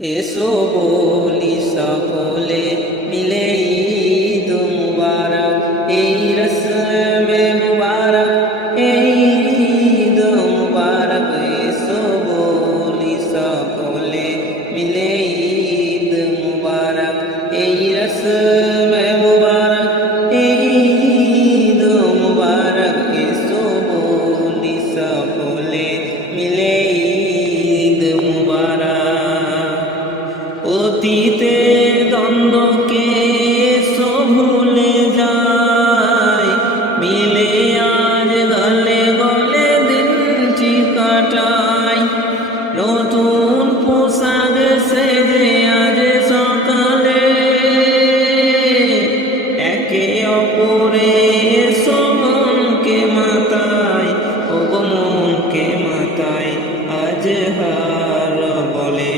এসো বলি সকলে মিলে ঈদ মুবারক, এই রসমে মুবারক, এই ঈদ মুবারক। এসো বলি সকলে মিলে ঈদ মুবারক, এই রসমে মুবারক, এই ঈদ মুবারক। এসো বলি সকলে মিলে ঈদ মুবারক। অতীতের দ্বন্দ্বকে এসো ভুলে যায়, মিলে আজ গলে গলে দিনটি কাটাই। নতুন পোশাক সেজে আজ সকালে একে অপরে এসো মনকে মাতায়, ও মনকে মাতায়। আজ হার বলে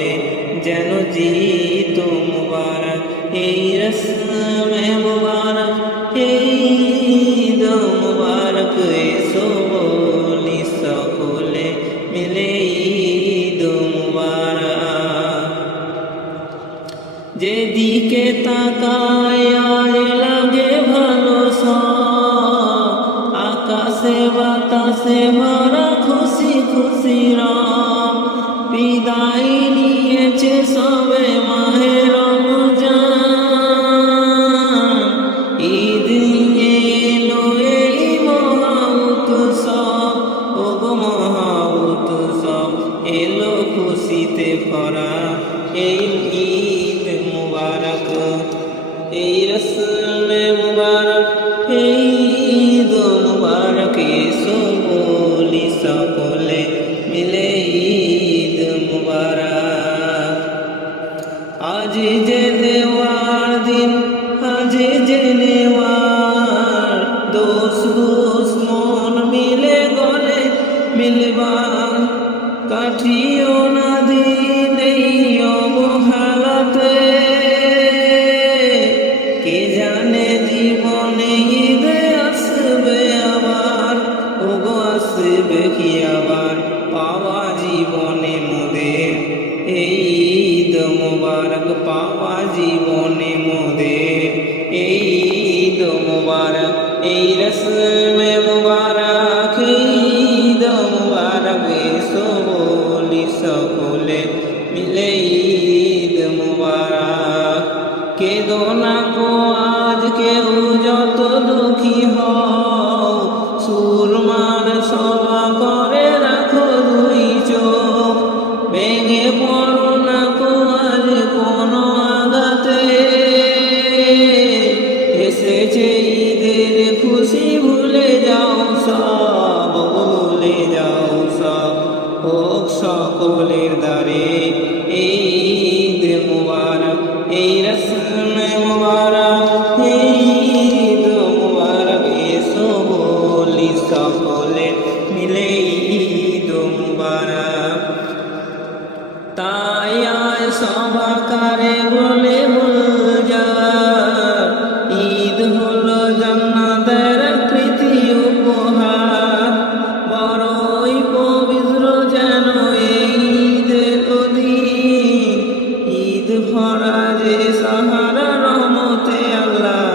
যেন জিত মুবারক, এই রসমে মুবারক, এই ঈদ মুবারক। এসো বলি সকলে মিলে ঈদ মুবারক। যেদিকে তাকায় আজ লাগে ভালো সব, আকাশে বাতাসে ভরা খুশি খুশি রব। বিদায় নিয়েছে সবে মাহে রমজান, ঈদ নিয়ে এলো এই মহা উৎসব, ও মহা উৎসব। এলো খুশিতে ভরা এই ঈদ মুবারক, এই রসমে মুবারক, এই ঈদ মুবারক। এসো বলি সকলে মিলে ঈদ মুবারক। আজ যে দেওয়ার দিন, আজ যে নেওয়ার, দোষ দোষ মন মিলে গলে মিলবার। কাটিও না দিন এই অবহেলাতে, কে জানে জীবনে ঈদ আসবে আবার, ওগো আসবে কি আবার। পাওয়া জীবনে মোদের এই ঈদ মুবারক, পাওয়া জীবনে মোদের এই ঈদ মুবারক, এই রসমে মুবারক, এই ঈদ মুবারক। এসো বলি সকলে মিলে ঈদ মুবারক। কেঁদো না গো আজ কেউ যত দুঃখী হও, সুরমার সভা করে রাখো দুই চোখ। ভেঙে পড়ো না গো আজ কোনো আঘাতে, এসেছে ঈদের খুশি ভুলে যাও সব, ভুলে যাও সব। হোক সকলের দ্বারে এই ঈদ মুবারক, এই রসমে মুবারক, এই ঈদ মুবারক। এসো বলি সকলে মিলে ঈদ মুবারক। তাই আয় সবাকারে বলে বুঝার, ঈদ হলো জান্নাতের কৃতি উপহার। বড়ই পবিত্র যেন এই ঈদের দিন, ঈদ ভরা যে সাহারা রহমতে আল্লাহ,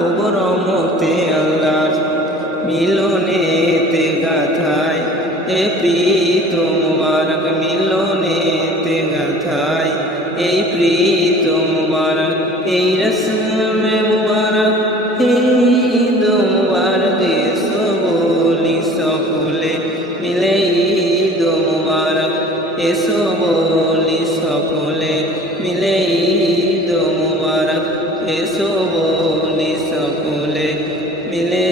ও রহমতে আল্লাহ। মিলনেতে গাথায় এ প্রীত মুবারক, মিলনেতে গাথায় এই প্রীত মুবারক, এই রসমে মুবারক, এই ঈদ মুবারক। এসো বলি সকলে মিলে ঈদ মুবারক, এসো বলি সকলে মিলে ঈদ মুবারক, এসো বলি সকলে মিলে